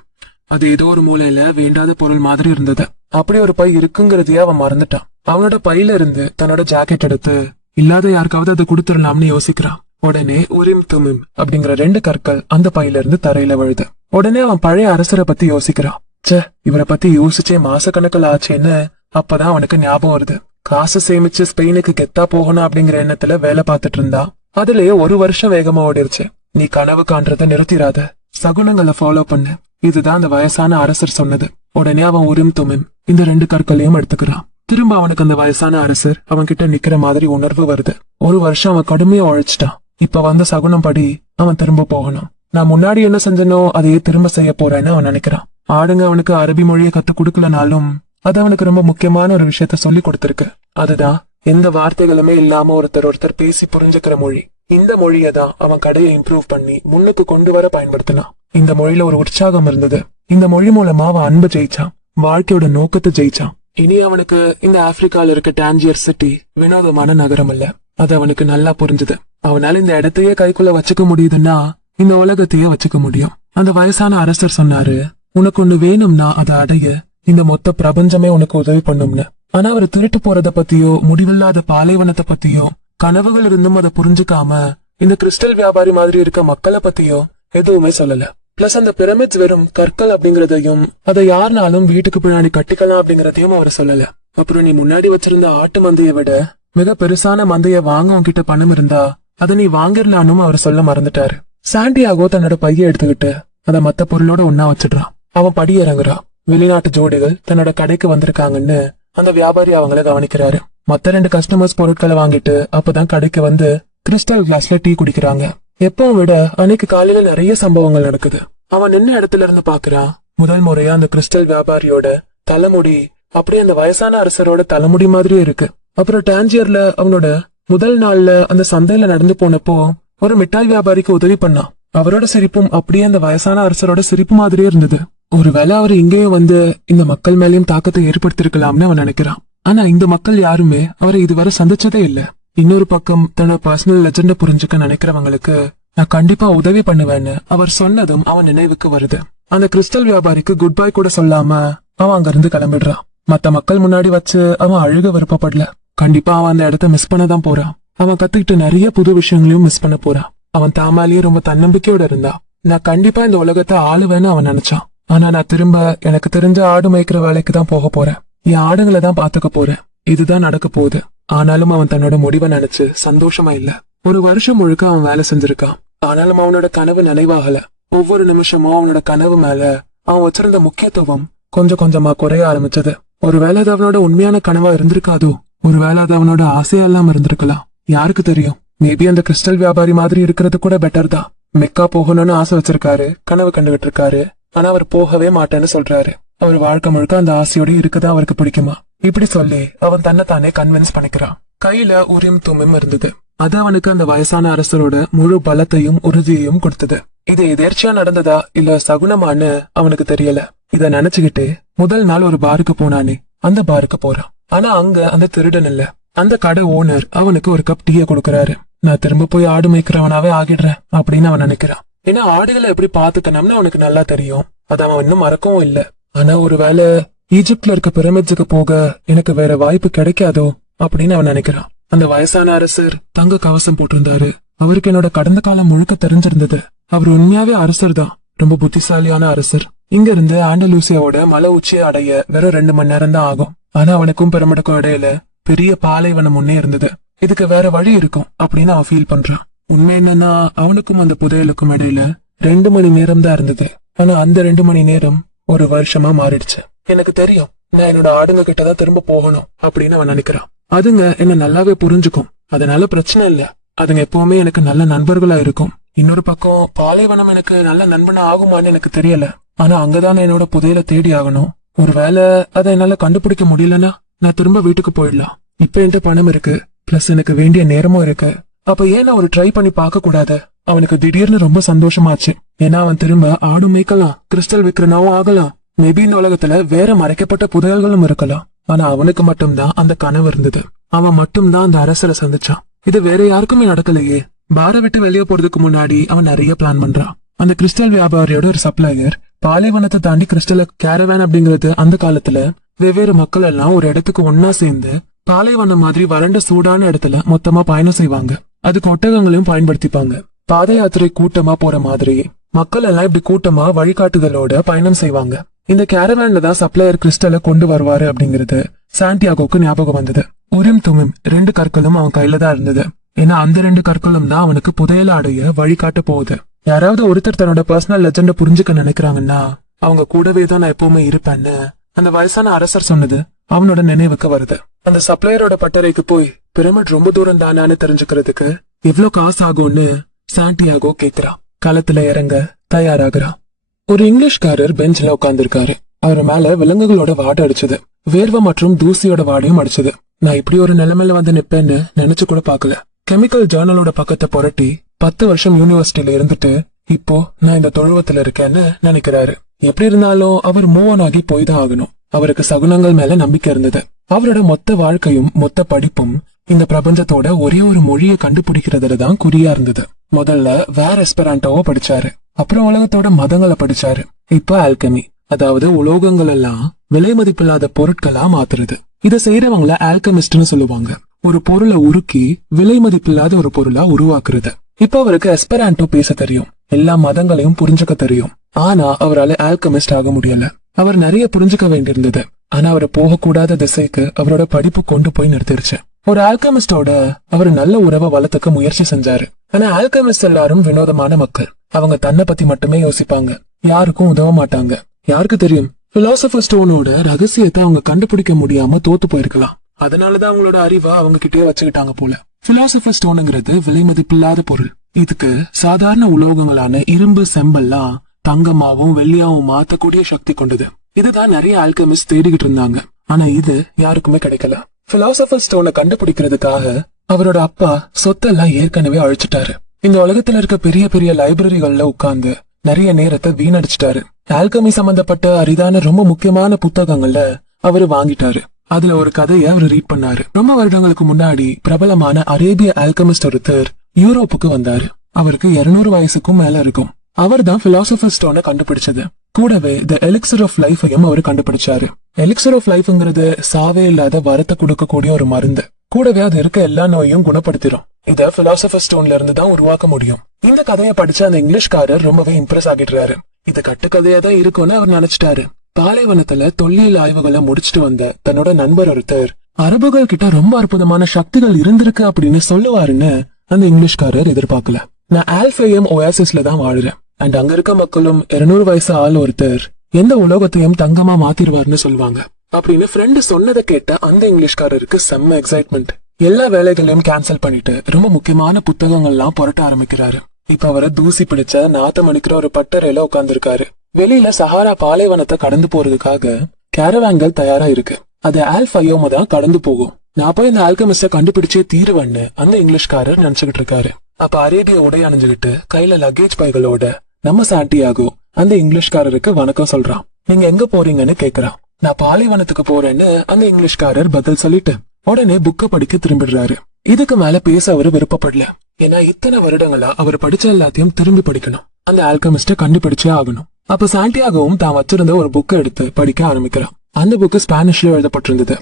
அது ஏதோ ஒரு மூலையில வேண்டாத பொருள் மாதிரி இருந்தது. அப்படி ஒரு பை இருக்குங்கிறதையே அவன் மறந்துட்டான். அவனோட பையில இருந்து தன்னோட ஜாக்கெட் எடுத்து இல்லாத யாருக்காவது அதை கொடுத்துடலாம்னு யோசிக்கிறான். உடனே உரிம் துமிம் அப்படிங்கிற 2 கற்கள் அந்த பையில இருந்து தரையில விழுது. உடனே அவன் பழைய அரசரை பத்தி யோசிக்கிறான். இவரை பத்தி யோசிச்சே மாச கணக்கில் ஆச்சேன்னு அப்பதான் அவனுக்கு ஞாபகம் வருது. காசு சேமிச்சு ஸ்பெயினுக்கு கெத்தா போகணும் அப்படிங்கிற எண்ணத்துல வேலை பார்த்துட்டு இருந்தா. அதுலயே 1 வருஷம் வேகமா ஓடிருச்சு. நீ கனவு காண்றத நிறுத்திராத, சகுனங்களை ஃபாலோ பண்ணு. இதுதான் அந்த வயசான அரசர் சொன்னது. உடனே அவன் உரிம் துமிம் இந்த 2 கற்களையும் எடுத்துக்கிறான். திரும்ப அவனுக்கு அந்த வயசான அரசர் அவன் கிட்ட நிக்கிற மாதிரி உணர்வு வருது. 1 வருஷம் அவன் கடுமையா உழைச்சிட்டான். இப்ப வந்த சகுனம் படி அவன் திரும்ப போகணும். நான் முன்னாடி என்ன செஞ்சனோ அதையே திரும்ப செய்ய போறேன்னு அவன் நினைக்கிறான். ஆடுங்க அவனுக்கு அரபி மொழியை கத்து கொடுக்கலனாலும் அது அவனுக்கு ரொம்ப முக்கியமான ஒரு விஷயத்த சொல்லி கொடுத்திருக்கு. அதுதான் எந்த வார்த்தைகளுமே இல்லாம ஒருத்தர் பேசி புரிஞ்சுக்கிற மொழி. இந்த மொழியை தான் அவன் கடையை இம்ப்ரூவ் பண்ணி முன்னுக்கு கொண்டு வர பயன்படுத்தினான். இந்த மொழியில ஒரு உற்சாகம் இருந்தது. இந்த மொழி மூலமா அவன் அன்பு ஜெயிச்சான், வாழ்க்கையோட நோக்கத்தை ஜெயிச்சான். இனி அவனுக்கு இந்த ஆப்பிரிக்கால இருக்க டான்ஜியர் சிட்டி வினோதமான நகரம் இல்ல. அது அவனுக்கு நல்லா புரிஞ்சுது. அவனால இந்த இடத்தையே கைக்குள்ள வச்சுக்க முடியுதுன்னா இந்த உலகத்தையே வச்சுக்க முடியும். அந்த வயசான அரசர் சொன்னாரு, உனக்கு ஒண்ணு வேணும்னா அதை அடைய இந்த மொத்த பிரபஞ்சமே உனக்கு உதவி பண்ணும்னு. ஆனா அவர் திருட்டு போறத பத்தியோ முடிவில்லாத பாலைவனத்தை பத்தியோ கனவுகள் இருந்தும் அதை புரிஞ்சுக்காம இந்த கிறிஸ்டல் வியாபாரி மாதிரி இருக்க மக்களை பத்தியோ எதுவுமே சொல்லல. பிளஸ் அந்த பிரமிட்ஸ் வெறும் கற்கள் அப்படிங்கறதையும் அதை யாருனாலும் வீட்டுக்கு பின்னாடி கட்டிக்கலாம் அப்படிங்கறதையும் அவர் சொல்லல. அப்புறம் நீ முன்னாடி வச்சிருந்த ஆட்டு மந்தையை விட மிக பெருசான மந்தைய வாங்க உன்கிட்ட பணம் இருந்தா அதை நீ வாங்கிடலான்னு அவர் சொல்ல மறந்துட்டாரு. சாண்டியாகோ தன்னோட பைய எடுத்துக்கிட்டு அதை மத்த பொருளோட ஒன்னா வச்சிடுறான். அவன் படி இறங்குறான். வெளிநாட்டு ஜோடிகள் தன்னோட கடைக்கு வந்திருக்காங்கன்னு அந்த வியாபாரி அவங்கள கவனிக்கிறாரு. மத்த 2 கஸ்டமர்ஸ் பொருட்களை வாங்கிட்டு அப்பதான் கடைக்கு வந்து கிறிஸ்டல் கிளாஸ்ல டீ குடிக்கிறாங்க. எப்பவும் விட அன்னைக்கு காலையில நிறைய சம்பவங்கள் நடக்குது. அவன் நின்ன இடத்துல இருந்து பாக்குறான். முதல் முறையா அந்த கிறிஸ்டல் வியாபாரியோட தலைமுடி அப்படியே அந்த வயசான அரசரோட தலைமுடி மாதிரியே இருக்கு. அப்புறம் டான்ஜியர்ல அவனோட முதல் நாள்ல அந்த சந்தையில நடந்து போனப்போ ஒரு மிட்டாய் வியாபாரிக்கு உதவி பண்ணான். அவரோட சிரிப்பும் அப்படியே அந்த வயசான அரசரோட சிரிப்பு மாதிரியே இருந்தது. ஒருவேளை அவர் இங்கேயும் வந்து இந்த மக்கள் மேலேயும் தாக்கத்தை ஏற்படுத்திருக்கலாம்னு அவன் நினைக்கிறான். ஆனா இந்த மக்கள் யாருமே அவரை இதுவரை சந்திச்சதே இல்ல. இன்னொரு பக்கம் தன்னோட பர்சனல் லெஜெண்ட புரிஞ்சுக்க நினைக்கிறவங்களுக்கு நான் கண்டிப்பா உதவி பண்ணுவேன்னு அவர் சொன்னதும் அவன் நினைவுக்கு வருது. அந்த கிறிஸ்டல் வியாபாரிக்கு குட் பை கூட சொல்லாம அவன் அங்கிருந்து கிளம்பிடுறான். மத்த மக்கள் முன்னாடி வச்சு அவன் அழுக விருப்பப்படல. கண்டிப்பா அவன் அந்த இடத்த மிஸ் பண்ணதான் போறான். அவன் கத்துக்கிட்டு நிறைய புது விஷயங்களையும் மிஸ் பண்ண போறான். அவன் தாமாலேயே ரொம்ப தன்னம்பிக்கையோட இருந்தான். நான் கண்டிப்பா இந்த உலகத்தை ஆளுவேன்னு அவன் நினைச்சான். ஆனா நான் திரும்ப எனக்கு தெரிஞ்ச ஆடு மேய்க்கிற வேலைக்கு தான் போக போறேன். என் ஆடுங்களை தான் பாத்துக்க போறேன். இதுதான் நடக்க போகுது. ஆனாலும் அவன் தன்னோட முடிவை நினைச்சு சந்தோஷமா இல்ல. ஒரு வருஷம் முழுக்க அவன் வேலை செஞ்சிருக்கான். ஆனாலும் அவனோட கனவு நினைவாகல. ஒவ்வொரு நிமிஷமும் அவனோட கனவு மேல அவன் வச்சிருந்த முக்கியத்துவம் கொஞ்சம் கொஞ்சமா குறைய ஆரம்பிச்சது. ஒருவேளை அது அவனோட உண்மையான கனவா இருந்திருக்காதோ, ஒருவேளை அது அவனோட ஆசையா இல்லாம இருந்திருக்கலாம். யாருக்கு தெரியும்? மேபி அந்த கிறிஸ்டல் வியாபாரி மாதிரி இருக்கிறது கூட பெட்டர் தான். மெக்கா போகணும்னு ஆசை வச்சிருக்காரு, கனவு கண்டுகிட்டு இருக்காரு. ஆனா அவர் போகவே மாட்டேன்னு சொல்றாரு. அவர் வாழ்க்கை முழுக்க அந்த ஆசையோட இருக்கதான் அவருக்கு பிடிக்குமா? இப்படி சொல்லி அவன் தன்னைத்தானே கன்வின்ஸ் பண்ணிக்கிறான். கையில உரியும் தும்மும் இருந்தது. அது அவனுக்கு அந்த வயசான அரசரோட முழு பலத்தையும் உறுதியையும் கொடுத்தது. இது எதேர்ச்சியா நடந்ததா இல்ல சகுனமான்னு அவனுக்கு தெரியல. இத நினைச்சுக்கிட்டு முதல் நாள் ஒரு பாருக்கு போனானே, அந்த பாருக்கு போறான். ஆனா அங்க அந்த திருடன் இல்ல. அந்த கடை ஓனர் அவனுக்கு ஒரு கப் டீயை கொடுக்கறாரு. நான் திரும்ப போய் ஆடு மேய்க்கிறவனாவே ஆகிடுறேன் அப்படின்னு அவன் நினைக்கிறான். ஏன்னா ஆடுகளை எப்படி பாத்துக்கணும்னு அவனுக்கு நல்லா தெரியும். அது அவன் இன்னும் மறக்கவும் இல்ல. ஆனா ஒருவேளை ஈஜிப்ட்ல இருக்க பிரமிட்ஸுக்கு போக எனக்கு வேற வாய்ப்பு கிடைக்காதோ அப்படின்னு அவன் நினைக்கிறான். அந்த வயசான அரசர் தங்க கவசம் போட்டிருந்தாரு. அவருக்கு என்னோட கடந்த காலம் முழுக்க தெரிஞ்சிருந்தது. அவர் உண்மையாவே அரசர் தான், ரொம்ப புத்திசாலியான அரசர். இங்க இருந்து ஆண்டலூசியாவோட மலை உச்சியை அடைய வெறும் 2 மணி நேரம் தான் ஆகும். ஆனா அவனுக்கும் பிரமிடுக்கும் இடையில பெரிய பாலைவனம் முன்னே இருந்தது. இதுக்கு வேற வழி இருக்கும் அப்படின்னு அவன் ஃபீல் பண்றான். உண்மை என்னன்னா அவனுக்கும் அந்த புதையலுக்கும் இடையில 2 மணி நேரம் தான் இருந்தது. ஆனா அந்த 2 மணி நேரம் ஒரு வருஷமா மாறிடுச்சு. எனக்கு தெரியும், நான் என்னோட ஆடுங்க கிட்டதான் திரும்ப போகணும் அப்படின்னு அவன் நினைக்கிறான். அதுங்க என்ன நல்லாவே புரிஞ்சுக்கும், அதனால பிரச்சனை இல்ல. அதுங்க எப்பவுமே எனக்கு நல்ல நண்பர்களா இருக்கும். இன்னொரு பக்கம் பாலைவனம் எனக்கு நல்ல நண்பனா ஆகுமான்னு எனக்கு தெரியல. ஆனா அங்கதானே என்னோட புதையலை தேடி ஆகணும். ஒருவேளை அதை என்னால கண்டுபிடிக்க முடியலன்னா நான் திரும்ப வீட்டுக்கு போயிடலாம். இப்ப என்கிட்ட பணம் இருக்கு, பிளஸ் எனக்கு வேண்டிய நேரமும் இருக்கு. அப்ப ஏன் நான் ஒரு ட்ரை பண்ணி பார்க்க கூடாது? அவனுக்கு திடீர்னு ரொம்ப சந்தோஷமாச்சு. ஏன்னா அவன் திரும்ப ஆடு மேய்க்கலாம், கிறிஸ்டல் விக்ரனாவும் ஆகலாம். மேபி இந்த உலகத்துல வேற மறைக்கப்பட்ட புதையல்களும் இருக்கலாம். ஆனா அவனுக்கு மட்டும்தான் அந்த கனவு இருந்தது. அவன் மட்டும்தான் அந்த அரசரை சந்திச்சான். இது வேற யாருக்குமே நடக்கலையே. பார விட்டு வெளியே போறதுக்கு முன்னாடி அவன் நிறைய பிளான் பண்றான். அந்த கிறிஸ்டல் வியாபாரியோட ஒரு சப்ளையர் பாலைவனத்தை தாண்டி கிறிஸ்டல் கேரவேன் அப்படிங்கிறது அந்த காலத்துல வெவ்வேறு மக்கள் எல்லாம் ஒரு இடத்துக்கு ஒன்னா சேர்ந்து பாலைவனம் மாதிரி வறண்ட சூடான இடத்துல மொத்தமா பயணம் செய்வாங்க. அதுக்கு ஒட்டகங்களையும் பயன்படுத்திப்பாங்க. பாத யாத்திரை கூட்டமா போற மாதிரி மக்கள் எல்லாம் இப்படி கூட்டமா வழிகாட்டுதலோட பயணம் செய்வாங்க. இந்த கேரவேன்ல தான் சப்ளையர் கிறிஸ்டலை கொண்டு வருவாரு அப்படிங்கிறது சாண்டியாகோக்கு ஞாபகம் வந்தது. உரிம் துமிம் 2 கற்களும் அவன் கையில தான் இருந்தது. ஏன்னா அந்த 2 கற்களும் தான் அவனுக்கு புதையல அடைய வழிகாட்ட போகுது. யாராவது ஒருத்தர் தன்னோட பர்சனல் லெஜெண்ட புரிஞ்சுக்க நினைக்கிறாங்கன்னா அவங்க கூடவே தான் நான் எப்பவுமே இருப்பேன்னு அந்த வயசான அரசர் சொன்னது அவனோட நினைவுக்கு வருது. அந்த சப்ளையரோட பட்டறைக்கு போய் பிரமிட் ரொம்ப தூரம் தானான்னு தெரிஞ்சுக்கிறதுக்கு எவ்வளவு காசு ஆகும்னு சாண்டியாகோ கேக்குறான். களத்துல இறங்க தயாராகிறான். ஒரு இங்கிலீஷ்காரர் பெஞ்ச்ல உட்கார்ந்துருக்காரு. அவர் மேல விலங்குகளோட வாடை அடிச்சது, வேர்வை மற்றும் தூசியோட வாடையும் அடிச்சது. நான் இப்படி ஒரு நிலைமையில வந்து நிப்பேன்னு நினைச்சு கூட பாக்கல. கெமிக்கல் ஜேர்னலோட பக்கத்தை புரட்டி 10 வருஷம் யூனிவர்சிட்டியில இருந்துட்டு இப்போ நான் இந்த தொழுவத்துல இருக்கேன்னு நினைக்கிறாரு. எப்படி இருந்தாலும் அவர் மூவ் ஆகி போய் தான் ஆகணும். அவருக்கு சகுனங்கள் மேல நம்பிக்கை இருந்தது. அவரோட மொத்த வாழ்க்கையும் மொத்த படிப்பும் இந்த பிரபஞ்சத்தோட ஒரே ஒரு மொழியை கண்டுபிடிக்கிறதுல தான் குறியா இருந்தது. முதல்ல வேற எஸ்பெராண்டோவோ படிச்சாரு, அப்புறம் உலகத்தோட மதங்களை படிச்சாரு. இப்ப ஆல்கெமி, அதாவது உலோகங்கள் எல்லாம் விலை மதிப்பில்லாத பொருட்களா மாத்துறது. இத செய்யறவங்கள ஆல்கெமிஸ்ட்னு சொல்லுவாங்க. ஒரு பொருளை உருக்கி விலை மதிப்பில்லாத ஒரு பொருளா உருவாக்குறது. இப்ப அவருக்கு எஸ்பெராண்டோ பேச தெரியும், எல்லா மதங்களையும் புரிஞ்சுக்க தெரியும். ஆனா அவரால் ஆல்கெமிஸ்ட் ஆக முடியல. அவர் நிறைய புரிஞ்சுக்க வேண்டியிருந்தது. ஆனா அவரை போகக்கூடாத திசைக்கு அவரோட படிப்பு கொண்டு போய் நிறுத்திருச்சு. ஒரு ஆல்கெமிஸ்டோட அவர் நல்ல உறவை வளர்த்துக்க முயற்சி செஞ்சாரு. ஆனா ஆல்கெமிஸ்ட் எல்லாரும் வினோதமான மக்கள். அவங்க தன்னை பத்தி மட்டுமே யோசிப்பாங்க, யாருக்கும் உதவ மாட்டாங்க. யாருக்கு தெரியும், பிலாசபர் ஸ்டோனோட ரகசியத்தை அவங்க கண்டுபிடிக்க முடியாம தோத்து போயிருக்கலாம். அதனாலதான் அவங்களோட அறிவை அவங்க கிட்டே வச்சுக்கிட்டாங்க போல. பிலாசபர் ஸ்டோனுங்கிறது விலை மதிப்பில்லாத பொருள். இதுக்கு சாதாரண உலோகங்களான இரும்பு, செம்பெல்லாம் தங்கமாவும் வெள்ளியாவும் மாத்தக்கூடிய சக்தி கொண்டது. இதுதான் நிறைய ஆல்கெமிஸ்ட் தேடிக்கிட்டு இருந்தாங்க. ஆனா இது யாருக்குமே கிடைக்கல. பிலாசபர் ஸ்டோனை கண்டுபிடிக்கிறதுக்காக அவரோட அப்பா சொத்தெல்லாம் ஏற்கனவே அழிச்சிட்டாரு. இந்த உலகத்துல இருக்க பெரிய பெரிய லைப்ரரிகள்ல உட்கார்ந்து நிறைய நேரத்தை வீணடிச்சிட்டாரு. ஆல்கமி சம்பந்தப்பட்ட அரிதான ரொம்ப முக்கியமான புத்தகங்கள்ல அவரு வாங்கிட்டாரு. அதுல ஒரு கதையை அவர் ரீட் பண்ணாரு. ரொம்ப வருடங்களுக்கு முன்னாடி பிரபலமான அரேபிய ஆல்கமிஸ்ட் ஒருத்தர் யூரோப்புக்கு வந்தாரு. அவருக்கு 200 வயசுக்கும் மேல இருக்கும். அவர் தான் பிலாசபர் ஸ்டோனை கண்டுபிடிச்சது. கூடவே தி எலிக்சர் ஆஃப் லைஃபையும் அவர் கண்டுபிடிச்சாரு. எலிக்சர் ஆஃப் லைஃப்ங்கிறது சாவே இல்லாத வரத்தை கொடுக்கக்கூடிய ஒரு மருந்து. கூடவே அது இருக்க எல்லா நோயும் குணப்படுத்திடும். இத பிலாசபர் ஸ்டோன்ல இருந்து தான் உருவாக்க முடியும். இந்த கதையை படிச்ச அந்த இங்கிலீஷ்காரர் ரொம்பவே இம்ப்ரெஸ் ஆகிடுறாரு. இது கட்டுக்கதையா தான் இருக்கும்னு அவர் நினைச்சிட்டாரு. பாலைவனத்துல தொல்லியல் ஆய்வுகளை முடிச்சுட்டு வந்த தன்னோட நண்பர் ஒருத்தர் அரபுகள் கிட்ட ரொம்ப அற்புதமான சக்திகள் இருந்திருக்கு அப்படின்னு சொல்லுவாருன்னு அந்த இங்கிலீஷ்காரர் எதிர்பார்க்கல. நான் ஆல்ஃபேயம் ஒயாசிஸ்ல தான் வாழுறேன். அண்ட் அங்க இருக்க மக்களும் 200 வயசு ஆள் ஒருத்தர் எந்த உலோகத்தையும் தங்கமா மாத்திருவாருன்னு சொல்லுவாங்க அப்படின்னு ஃப்ரெண்டு சொன்னதை கேட்ட அந்த இங்கிலீஷ்காரருக்கு செம்ம எக்ஸைட்மெண்ட். எல்லா வேலைகளையும் கேன்சல் பண்ணிட்டு ரொம்ப முக்கியமான புத்தகங்கள்லாம் புரட்ட ஆரம்பிக்கிறாரு. இப்ப அவரை தூசி பிடிச்ச நாத்தம் அடிக்கிற ஒரு பட்டறையில உட்கார்ந்துருக்காரு. வெளியில சஹாரா பாலைவனத்தை கடந்து போறதுக்காக கேரவான்கள் தயாரா இருக்கு. அது ஆல்ஃபயோம தான் கடந்து போகும். நான் போய் இந்த ஆல்கமிஸ்ட கண்டுபிடிச்சே தீருவேன்னு அந்த இங்கிலீஷ்காரர் நினைச்சுக்கிட்டு இருக்காரு. அப்ப அரேபிய உடை அணிஞ்சுகிட்டு கையில லக்கேஜ் பைகளோட நம்ம சாண்டியாகோ அந்த இங்கிலீஷ்காரருக்கு வணக்கம் சொல்றான். நீங்க எங்க போறீங்கன்னு கேக்குறான். நான் பாலைவனத்துக்கு போறேன்னு அந்த இங்கிலீஷ்காரர் பதில் சொல்லிட்டு உடனே புக்க படிக்க திரும்பிடுறாரு. இதுக்கு மேல பேச அவரு விருப்பப்படல. ஏன்னா இத்தனை வருடங்களா அவர் படிச்ச எல்லாத்தையும் திரும்பி படிக்கணும். அந்த ஆல்கமிஸ்ட கண்டுபிடிச்சே ஆகணும். அப்ப சாண்டியாகவும் தான் வச்சிருந்த ஒரு புக்கை எடுத்து படிக்க ஆரம்பிக்கிறான். அந்த புக்கு ஸ்பானிஷ்ல எழுதப்பட்டிருந்தது.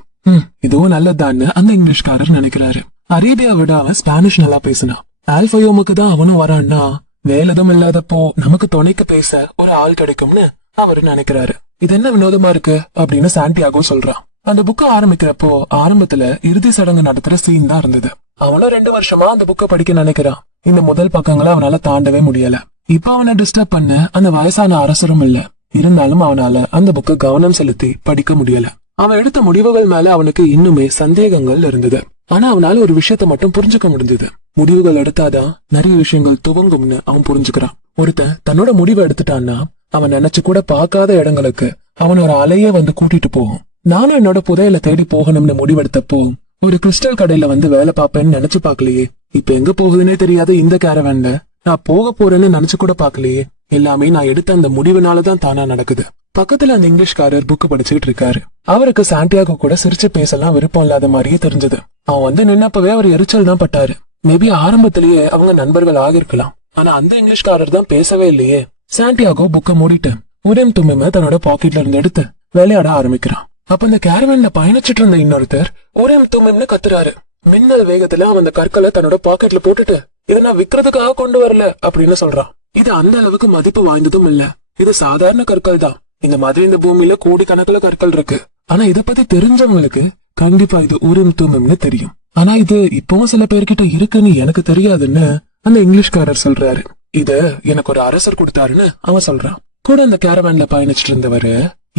இதுவும் நல்லதான்னு அந்த இங்கிலீஷ்காரர் நினைக்கிறாரு. அரேபியா விட அவன் ஸ்பானிஷ் நல்லா பேசினான். ஆல்ஃபயோமுக்கு தான் அவனும் வரான்னா வேலைதும் இல்லாதப்போ நமக்கு துணைக்கு பேச ஒரு ஆள் கிடைக்கும்னு அவரு நினைக்கிறாரு. இது என்ன வினோதமா இருக்கு அப்படின்னு சாண்டியாகோ சொல்றான். அந்த புக்க ஆரம்பிக்கிறப்போ ஆரம்பத்துல இறுதி சடங்கு நடத்துற சீன் தான் இருந்தது. அவனும் 2 வருஷமா அந்த புக்க படிக்க நினைக்கிறான். இந்த முதல் பக்கங்களை அவனால தாண்டவே முடியல. இப்ப அவனை டிஸ்டர்ப் பண்ண அந்த வயசான அரசரும் இல்ல. இருந்தாலும் அவனால அந்த புக்க கவனம் செலுத்தி படிக்க முடியல. அவன் எடுத்த முடிவுகள் மேல அவனுக்கு இன்னுமே சந்தேகங்கள் இருந்தது. ஆனா அவனால ஒரு விஷயத்த மட்டும் புரிஞ்சுக்க முடிஞ்சது. முடிவுகள் எடுத்தாதான் நிறைய விஷயங்கள் துவங்கும்னு அவன் புரிஞ்சுக்கிறான். ஒருத்தன் தன்னோட முடிவை எடுத்துட்டான்னா அவன் நினைச்சு கூட பார்க்காத இடங்களுக்கு அவன் ஒரு அலையே வந்து கூட்டிட்டு போகும். நானும் என்னோட புதையலை தேடி போகணும்னு முடிவெடுத்தப்போ ஒரு கிறிஸ்டல் கடையில வந்து வேலை பார்ப்பேன்னு நினைச்சு பாக்கலையே. இப்ப எங்க போகுதுன்னே தெரியாத இந்த கேரவன்ல நான் போக போறேன்னு நினைச்சு கூட பாக்கலையே. எல்லாமே நான் எடுத்த அந்த முடிவுனாலதான் தானா நடக்குது. பக்கத்துல அந்த இங்கிலீஷ்காரர் புக்கு படிச்சுட்டு இருக்காரு. அவருக்கு சாண்டியாகோ கூட சிரிச்சு பேசலாம் விருப்பம் இல்லாத மாதிரியே தெரிஞ்சது. அவன் வந்து நின்னப்பவே அவர் எரிச்சல் தான் பட்டாரு. மேபி ஆரம்பத்திலேயே அவங்க நண்பர்கள் ஆகிருக்கலாம். ஆனா அந்த இங்கிலீஷ்காரர் தான் பேசவே இல்லையே. சாண்டியாகோ புக்க மூடிட்டு உரம் தும்மிம தன்னோட பாக்கெட்ல இருந்து எடுத்து விளையாட ஆரம்பிக்கிறான். அப்ப இந்த கேரவன்ல பயணிச்சிட்டு இருந்த இன்னொருத்தர் உரம் தும்மிம்னு கத்துறாரு. மின்னல் வேகத்துல அவன் அந்த கற்களை தன்னோட பாக்கெட்ல போட்டுட்டு இதை நான் விக்கிறதுக்காக கொண்டு வரல அப்படின்னு சொல்றான். இது அந்த அளவுக்கு மதிப்பு வாய்ந்ததும் இல்ல. இது சாதாரண கற்கள் தான். இந்த மாதிரி இந்த பூமியில கோடிக்கணக்கில் கற்கள் இருக்கு. ஆனா இத பத்தி தெரிஞ்சவங்களுக்கு கண்டிப்பா இது உரம் தும்மிம்னு தெரியும். ஆனா இது இப்பவும் சில பேர்கிட்ட இருக்குன்னு எனக்கு தெரியாதுன்னு அந்த இங்கிலீஷ்காரர் சொல்றாரு. இத எனக்கு ஒரு அரசர் கொடுத்தாருன்னு அவன் சொல்றான். கூட அந்த கேரவான்ல பயணிச்சிட்டு இருந்தவரு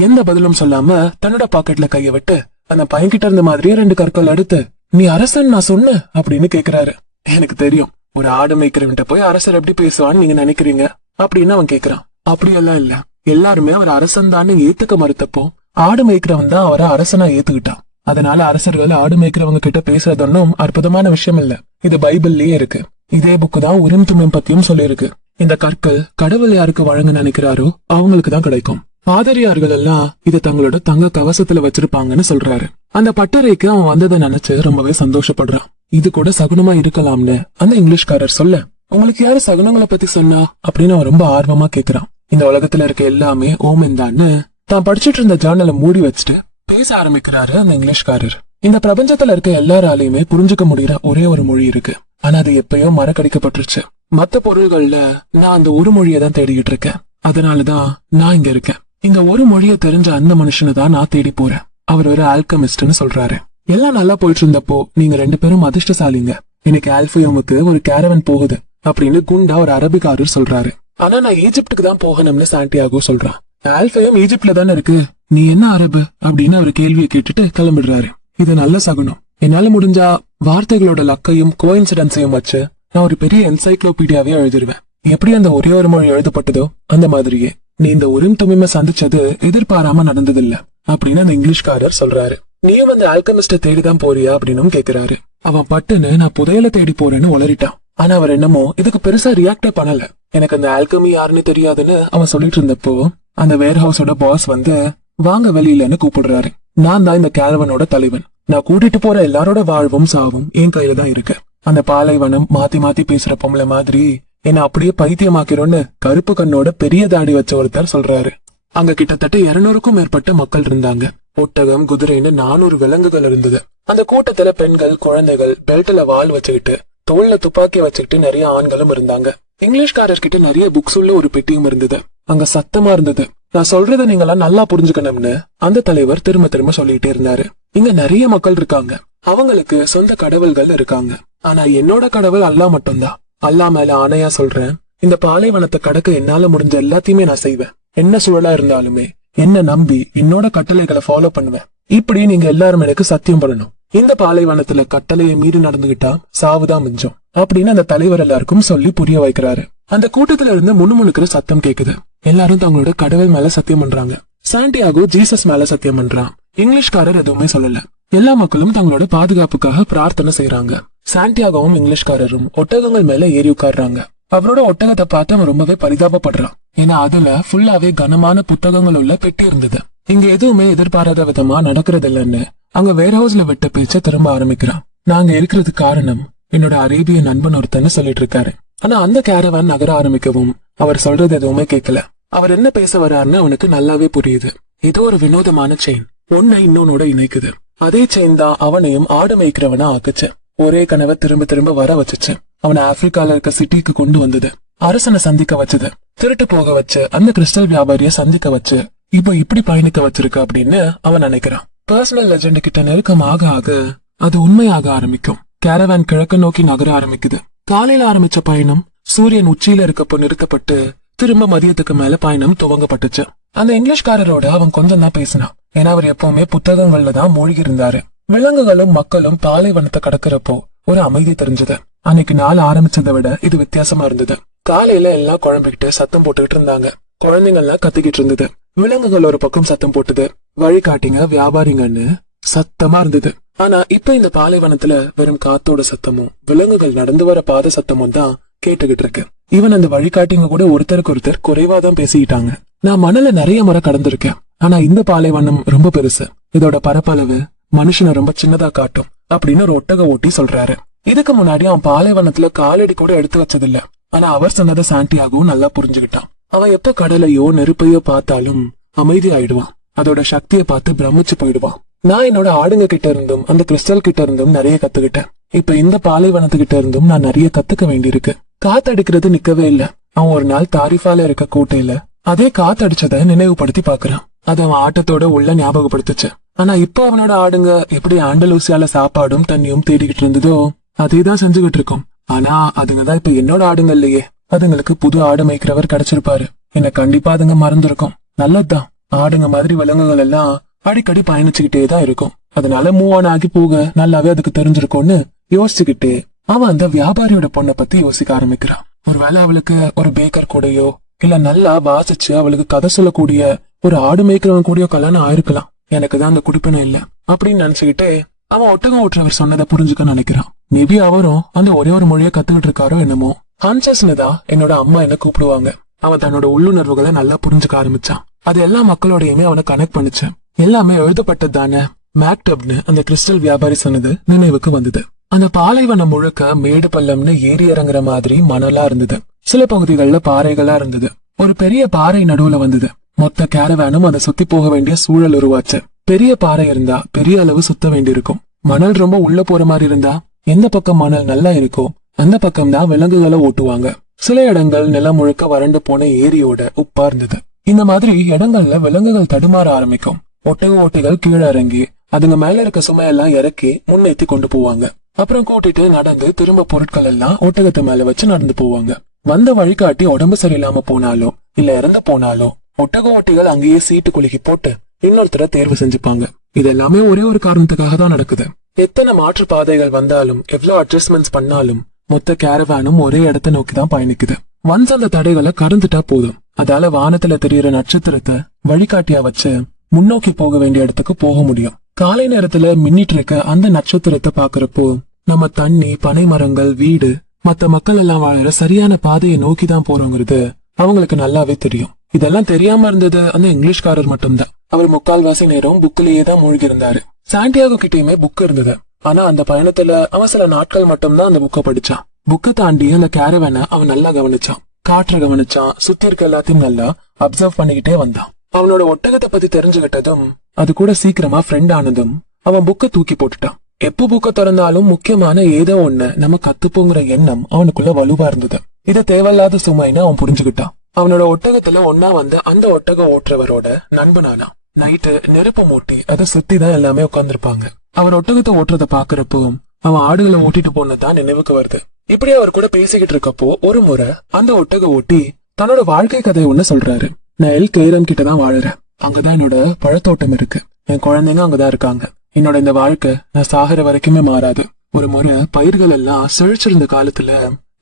எந்த பதிலும் சொல்லாம தன்னோட பாக்கெட்ல கைய விட்டு அந்த பையன்கிட்ட இருந்த மாதிரியே 2 கற்கள் எடுத்து நீ அரசன் நான் சொன்ன அப்படின்னு கேக்குறாரு. எனக்கு தெரியும், ஒரு ஆடு மேய்க்கிறவன்ட்ட போய் அரசர் எப்படி பேசுவான்னு நீங்க நினைக்கிறீங்க அப்படின்னு அவன் கேக்குறான். அப்படியெல்லாம் இல்ல, எல்லாருமே அவர் அரசன் தான் ஏத்துக்க மறுத்தப்போ ஆடு மேய்க்கிறவன் தான் அவரை அரசனா ஏத்துக்கிட்டான். அதனால அரசர்கள் ஆடு மேய்க்கிறவங்க கிட்ட பேசுறது ஒன்னும் அற்புதமான விஷயம் இல்ல. இது பைபிள்லயே இருக்கு. இதே புக்கு தான் உரிம் துமிம் பத்தியும் சொல்லியிருக்கு. இந்த கற்கள் கடவுள் யாருக்கு வழங்க நினைக்கிறாரோ அவங்களுக்கு தான் கிடைக்கும். பாதிரியார்கள் எல்லாம் இதை தங்களோட தங்க கவசத்துல வச்சிருப்பாங்கன்னு சொல்றாரு. அந்த பட்டறைக்கு அவன் வந்ததை நினைச்சு ரொம்பவே சந்தோஷப்படுறான். இது கூட சகுனமா இருக்கலாம்னு அந்த இங்கிலீஷ்காரர் சொல்ல, உங்களுக்கு யாரு சகுனங்களை பத்தி சொன்னா அப்படின்னு அவன் ரொம்ப ஆர்வமா கேக்குறான். இந்த உலகத்துல இருக்க எல்லாமே ஓமென் தான்னு தான் படிச்சுட்டு இருந்த ஜேர்னலை மூடி வச்சுட்டு பேச ஆரம்பிக்கிறாரு அந்த இங்கிலீஷ்காரர். இந்த பிரபஞ்சத்துல இருக்க எல்லாராலையுமே புரிஞ்சுக்க முடியற ஒரே ஒரு மொழி இருக்கு. ஆனா அது எப்பயோ மறக்கடிக்கப்பட்டுருச்சு. மத்த பொருள்கள்ல நான் அந்த ஒரு மொழியை தான் தேடிக்கிட்டு இருக்கேன். அதனாலதான் நான் இங்க இருக்கேன். இந்த ஒரு மொழியை தெரிஞ்ச அந்த மனுஷனை தான் நான் தேடி போறேன். அவர் ஒரு ஆல்கமிஸ்ட்னு சொல்றாரு. எல்லாம் நல்லா போயிட்டு இருந்தப்போ நீங்க 2 பேரும் அதிர்ஷ்டசாலிங்க. இன்னைக்கு ஆல்ஃபியோமுக்கு ஒரு கேரவன் போகுது அப்படின்னு குண்டா ஒரு அரபிக்காரர் சொல்றாரு. ஆனா நான் ஈஜிப்டுக்கு தான் போகணும்னு சாண்டியாகோ சொல்றான். ஆல்ஃபியோம் ஈஜிப்ட்ல தானே இருக்கு, நீ என்ன அரபு அப்படின்னு அவர் கேள்வியை கேட்டுட்டு கிளம்பிடுறாரு. இது நல்ல சகுனம். என்னால முடிஞ்சா வார்த்தைகளோட லக்கையும் கோயின்சிடன்ஸையும் வச்சு நான் ஒரு பெரிய என்சைக்ளோபீடியாவே எழுதிருவேன். எப்படி அந்த ஒரே ஒரு மொழி எழுதப்பட்டதோ அந்த மாதிரியே நீ இந்த உரிம் துமிமை சந்திச்சது எதிர்பாராம நடந்ததில்ல அப்படின்னு அந்த இங்கிலீஷ்காரர் சொல்றாரு. நீயும் அந்த ஆல்கமிஸ்ட தேடிதான் போறியா அப்படின்னு கேக்குறாரு. அவன் பட்டுன்னு நான் புதையல தேடி போறேன்னு உளறிட்டான். ஆனா அவர் என்னமோ இதுக்கு பெருசா ரியாக்டே பண்ணல. எனக்கு அந்த ஆல்கமி யாருன்னு தெரியாதுன்னு அவன் சொல்லிட்டு இருந்தப்போ அந்த வேர் ஹவுஸோட பாஸ் வந்து வாங்க வெளியிலன்னு கூப்பிடுறாரு. நான் தான் இந்த கேரவனோட தலைவன். நான் கூட்டிட்டு போற எல்லாரோட வாழ்வும் சாவும் என் கையில தான் இருக்கு. அந்த பாலைவனம் மாத்தி மாத்தி பேசுற பொம்பளை மாதிரி என்ன அப்படியே பைத்தியமாக்கிறோன்னு கருப்பு கண்ணோட பெரிய தாடி வச்ச ஒருத்தர் சொல்றாரு. அங்க கிட்டத்தட்ட 200க்கும் மேற்பட்ட மக்கள் இருந்தாங்க. ஒட்டகம், குதிரைன்னு 400 விலங்குகள் இருந்தது. அந்த கூட்டத்துல பெண்கள், குழந்தைகள், பெல்ட்ல வால் வச்சுக்கிட்டு தோல்ல துப்பாக்கி வச்சுக்கிட்டு நிறைய ஆண்களும் இருந்தாங்க. இங்கிலீஷ்காரர்கிட்ட நிறைய புக்ஸ் உள்ள ஒரு பெட்டியும் இருந்தது. அங்க சத்தமா இருந்தது. நான் சொல்றத நீங்களாம் நல்லா புரிஞ்சுக்கணும்னு அந்த தலைவர் திரும்ப திரும்ப சொல்லிட்டே இருந்தாரு. இங்க நிறைய மக்கள் இருக்காங்க. அவங்களுக்கு சொந்த கடவுள்கள் இருக்காங்க. ஆனா என்னோட கடவுள் அல்லாஹ் மட்டும்தான். அல்லாஹ் மேல ஆணையா சொல்றேன், இந்த பாலைவனத்தை கடக்க என்னால முடிஞ்ச எல்லாத்தையுமே நான் செய்வேன். என்ன சூழலா இருந்தாலுமே என்ன நம்பி என்னோட கட்டளைகளை ஃபாலோ பண்ணுவேன். இப்படி நீங்க எல்லாரும் எனக்கு சத்தியம் பண்ணணும். இந்த பாலைவனத்துல கட்டளையை மீறி நடந்துகிட்டா சாவுதான் மிஞ்சம் அப்படின்னு அந்த தலைவர் எல்லாருக்கும் சொல்லி புரிய வைக்கிறாரு. அந்த கூட்டத்துல இருந்து முணுமுணுக்கிற சத்தம் கேக்குது. எல்லாரும் தங்களோட கடவுள் மேல சத்தியம் பண்றாங்க. சாண்டியாகோ ஜீசஸ் மேல சத்தியம் பண்றான். இங்கிலீஷ்காரர் எதுவுமே சொல்லல. எல்லா மக்களும் தங்களோட பாதுகாப்புக்காக பிரார்த்தனை செய்யறாங்க. சாண்டியாகவும் இங்கிலீஷ்காரரும் ஒட்டகங்கள் மேல ஏறி உட்கார்றாங்க. அவரோட ஒட்டகத்தை பார்த்து அவன் ரொம்பவே பரிதாபப்படுறான். ஏன்னா அதுல ஃபுல்லாவே கனமான புத்தகங்கள் உள்ள பெட்டி இருந்தது. இங்க எதுவுமே எதிர்பாராத விதமா நடக்கிறது இல்லைன்னு அங்க வேர் ஹவுஸ்ல விட்ட பேச்ச திரும்ப ஆரம்பிக்கிறான். நாங்க இருக்கிறது காரணம் என்னோட அரேபிய நண்பன் ஒருத்தன்னு சொல்லிட்டு இருக்காரு. ஆனா அந்த கேரவான் நகர ஆரம்பிக்கவும் அவர் சொல்றது எதுவுமே கேட்கல. அவர் என்ன பேச வர்றாருன்னு அவனுக்கு நல்லாவே புரியுது. ஏதோ ஒரு வினோதமான செயின் ஒன்னை இன்னொன்னோட இணைக்குது. அதே செயின் தான் அவனையும் ஆடு மேய்க்கிறவனா ஆக்குச்சு. ஒரே கனவை திரும்ப திரும்ப வர வச்சுச்சு. அவனை ஆப்பிரிக்கால இருக்க சிட்டிக்கு கொண்டு வந்தது. அரசனை சந்திக்க வச்சது. திருட்டு போக வச்சு அந்த கிறிஸ்டல் வியாபாரிய சந்திக்க வச்சு இப்ப இப்படி பயணிக்க வச்சிருக்கு அப்படின்னு அவன் நினைக்கிறான். பர்சனல் லெஜெண்ட் கிட்ட நெருக்கம் ஆக ஆக அது உண்மையாக ஆரம்பிக்கும். கேரவான் கிழக்கு நோக்கி நகர ஆரம்பிக்குது. காலையில ஆரம்பிச்ச பயணம் சூரியன் உச்சியில இருக்கப்போ நிறுத்தப்பட்டு திரும்ப மதியத்துக்கு மேல பயணம் துவங்கப்பட்டுச்சு. அந்த இங்கிலீஷ்காரரோட அவன் கொஞ்சம் தான் பேசினான். ஏன்னா அவர் எப்பவுமே புத்தகங்கள்ல தான் மூழ்கி இருந்தாரு. விலங்குகளும் மக்களும் பாலைவனத்தை கடக்கிறப்போ ஒரு அமைதி தெரிஞ்சது. அன்னைக்கு நாள் ஆரம்பிச்சதை விட இது வித்தியாசமா இருந்தது. காலையில எல்லாம் குழம்பிக்கிட்டு சத்தம் போட்டுக்கிட்டு இருந்தாங்க. குழந்தைங்கள்லாம் கத்திக்கிட்டு இருந்தது. விலங்குகள் ஒரு பக்கம் சத்தம் போட்டுது. வழிகாட்டிங்க, வியாபாரிங்கன்னு சத்தமா இருந்தது. ஆனா இப்ப இந்த பாலைவனத்துல வெறும் காத்தோட சத்தமும் விலங்குகள் நடந்து வர பாத சத்தமும் தான் கேட்டுக்கிட்டு இருக்கு. இவன் அந்த வழிகாட்டிங்க கூட ஒருத்தருக்கு ஒருத்தர் குறைவாதான் பேசிக்கிட்டாங்க. நான் மணல நிறைய முறை கடந்திருக்கேன். ஆனா இந்த பாலைவனம் ரொம்ப பெருசு. இதோட பரப்பளவு மனுஷனை ரொம்ப சின்னதா காட்டும் அப்படின்னு ஒரு ஒட்டக ஓட்டி சொல்றாரு. இதுக்கு முன்னாடி அவன் பாலைவனத்துல காலடி கூட எடுத்து வச்சதில்ல. ஆனா அவர் சொன்னதை சாண்டியாகவும் நல்லா புரிஞ்சுக்கிட்டான். அவன் எப்ப கடலையோ நெருப்பையோ பார்த்தாலும் அமைதி ஆயிடுவான். அதோட சக்தியை பார்த்து பிரமிச்சு போயிடுவான். நான் என்னோட ஆடுங்க கிட்ட இருந்தும் அந்த கிறிஸ்டல் கிட்ட இருந்தும் நிறைய கத்துக்கிட்டேன். இப்ப இந்த பாலைவனத்துக்கிட்ட இருந்தும் நான் நிறைய கத்துக்க வேண்டியிருக்கு. காத்தடிக்கிறது நிக்கவே இல்ல. அவன் ஒரு நாள் தாரிஃபால இருக்க கோட்டையில அதே காத்தடிச்சத நினைவுபடுத்தி பாக்குறான். அது அவன் ஆட்டத்தோட உள்ள ஞாபகப்படுத்துச்சு. ஆனா இப்ப அவனோட ஆடுங்க எப்படி ஆண்டலூசியால சாப்பாடும் தண்ணியும் தேடிக்கிட்டு இருந்ததோ அதேதான் செஞ்சுகிட்டு இருக்கும். ஆனா அதுங்கதான் இப்ப என்னோட ஆடுங்க இல்லையே. அதுங்களுக்கு புது ஆடு மேய்க்கிறவர் கிடைச்சிருப்பாரு. என்ன கண்டிப்பா அதுங்க மறந்துருக்கும். நல்லதுதான். ஆடுங்க மாதிரி விலங்குகள் எல்லாம் அடிக்கடி பயணிச்சுக்கிட்டே தான் இருக்கும். அதனால மூவ் ஆன் ஆகி போக நல்லாவே அதுக்கு தெரிஞ்சிருக்கும்னு யோசிச்சுக்கிட்டு அவன் அந்த வியாபாரியோட பொண்ணை பத்தி யோசிக்க ஆரம்பிக்கிறான். ஒருவேளை அவளுக்கு ஒரு பேக்கர் கூடயோ இல்ல நல்லா வாசிச்சு அவளுக்கு கதை சொல்லக்கூடிய ஒரு ஆடு மேய்க்கிறவன் கூடயோ கல்யாணம் ஆயிருக்கலாம். எனக்கு தான் அந்த குடிப்பணம் இல்ல அப்படின்னு நினைச்சுக்கிட்டே அவன் ஒட்டகம் ஓட்டுறவர் சொன்னதை புரிஞ்சுக்க நினைக்கிறான். மேபி அவரும் அந்த ஒரே ஒரு மொழியை கத்துக்கிட்டு இருக்காரோ என்னமோ. ஹான்சஸ்னு தான் என்னோட அம்மா என்ன கூப்பிடுவாங்க. அவன் தன்னோட உள்ளுணர்வுகளை நல்லா புரிஞ்சுக்க ஆரம்பிச்சான். அது எல்லா மக்களோடையுமே அவனை கனெக்ட் பண்ணுச்சு. எல்லாமே எழுதப்பட்டது தானே. மேக்டப்னு அந்த கிறிஸ்டல் வியாபாரி சொன்னது நினைவுக்கு வந்தது. அந்த பாலைவனம் முழுக்க மேடு பள்ளம்னு ஏறி இறங்குற மாதிரி மணலா இருந்தது. சில பகுதிகளில் பாறைகளா இருந்தது. ஒரு பெரிய பாறை நடுவுல வந்தது. மொத்த கேரவேனும் அதை சுத்தி போக வேண்டிய சூழல் உருவாச்சு. பெரிய பாறை இருந்தா பெரிய அளவு சுத்த வேண்டியிருக்கும். மணல் ரொம்ப உள்ள போற மாதிரி இருந்தா எந்த பக்கம் மணல் நல்லா இருக்கோ அந்த பக்கம் தான் விலங்குகளை ஓட்டுவாங்க. சில இடங்கள் நிலம் முழுக்க வறண்டு போன ஏரியோட உப்பா இருந்தது. இந்த மாதிரி இடங்கள்ல விலங்குகள் தடுமாற ஆரம்பிக்கும். ஒட்டக ஓட்டிகள் கீழே இறங்கி அதுங்க மேல இருக்க சுமையெல்லாம் இறக்கி முன்னேத்தி கொண்டு போவாங்க. அப்புறம் கூட்டிட்டு நடந்து திரும்ப பொருட்கள் எல்லாம் ஒட்டகத்து மேல வச்சு நடந்து போவாங்க. வந்த வழிகாட்டி உடம்பு சரியில்லாம போனாலும் இல்ல இறந்து போனாலும் ஒட்டக ஓட்டிகள் அங்கேயே சீட்டு குலுக்கி போட்டு இன்னொருத்தர தேர்வு செஞ்சுப்பாங்க. இது எல்லாமே ஒரே ஒரு காரணத்துக்காக தான் நடக்குது. எத்தனை மாற்று பாதைகள் வந்தாலும் எவ்வளவு அட்ஜஸ்ட்மெண்ட்ஸ் பண்ணாலும் மொத்த கேரவானும் ஒரே இடத்தை நோக்கி தான் பயணிக்குது. ஒன்ஸ் அந்த தடைகளை கடந்துட்டா போதும். அதால வானத்துல தெரியுற நட்சத்திரத்தை வழிகாட்டியா வச்சு முன்னோக்கி போக வேண்டிய இடத்துக்கு போக முடியும். காலை நேரத்துல மின்னிட்டு இருக்க அந்த நட்சத்திரத்தை பாக்குறப்போ நம்ம தண்ணி, பனை மரங்கள், வீடு, மத்த மக்கள் எல்லாம் வாழற சரியான பாதையை நோக்கிதான் போறோங்கிறது அவங்களுக்கு நல்லாவே தெரியும். இதெல்லாம் தெரியாம இருந்தது அந்த இங்கிலீஷ்காரர் மட்டும்தான். அவர் முக்கால்வாசி நேரம் புக்கிலேயே தான் மூழ்கி இருந்தாரு. சாண்டியாகோ கிட்டயுமே புக் இருந்தது. ஆனா அந்த பயணத்துல அவன் சில நாட்கள் மட்டும்தான் அந்த புக்கை படிச்சான். புக்கை தாண்டி அந்த கேரவேனை அவன் நல்லா கவனிச்சான். காற்றை கவனிச்சான். சுத்தி இருக்க எல்லாத்தையும் நல்லா அப்சர்வ் பண்ணிக்கிட்டே வந்தான். அவனோட ஒட்டகத்தை பத்தி தெரிஞ்சுகிட்டதும் அது கூட சீக்கிரமா ஃப்ரெண்ட் ஆனதும் அவன் புக்கை தூக்கி போட்டுட்டான். எப்ப புக்கை திறந்தாலும் முக்கியமான ஏதோ ஒண்ணு நம்ம கத்துப்போங்கிற எண்ணம் அவனுக்குள்ள வலுவா இருந்தது. இதை தேவையில்லாத சுமைன்னு அவன் புரிஞ்சுக்கிட்டான். அவனோட ஒட்டகத்துல ஒன்னா வந்து அந்த ஒட்டக ஓட்டுறவரோட நண்பனானா. நைட்டு நெருப்பு மூட்டி அதை சுத்திதான் எல்லாமே உட்கார்ந்துருப்பாங்க. அவர் ஒட்டகத்தை ஓட்டுறத பாக்குறப்போ அவன் ஆடுகளை ஓட்டிட்டு போனதுதான் நினைவுக்கு வருது. இப்படி அவர் கூட பேசிக்கிட்டு இருக்கப்போ ஒரு முறை அந்த ஒட்டக ஓட்டி தன்னோட வாழ்க்கை கதை ஒண்ணு சொல்றாரு. நான் எல் கைரம் கிட்டதான் வாழறேன். அங்கதான் என்னோட பழத்தோட்டம் இருக்கு. என் குழந்தைங்க அங்கதான் இருக்காங்க. என்னோட இந்த வாழ்க்கை நான் சாகிற வரைக்குமே மாறாது. ஒரு முறை பயிர்கள் எல்லாம் செழிச்சிருந்த காலத்துல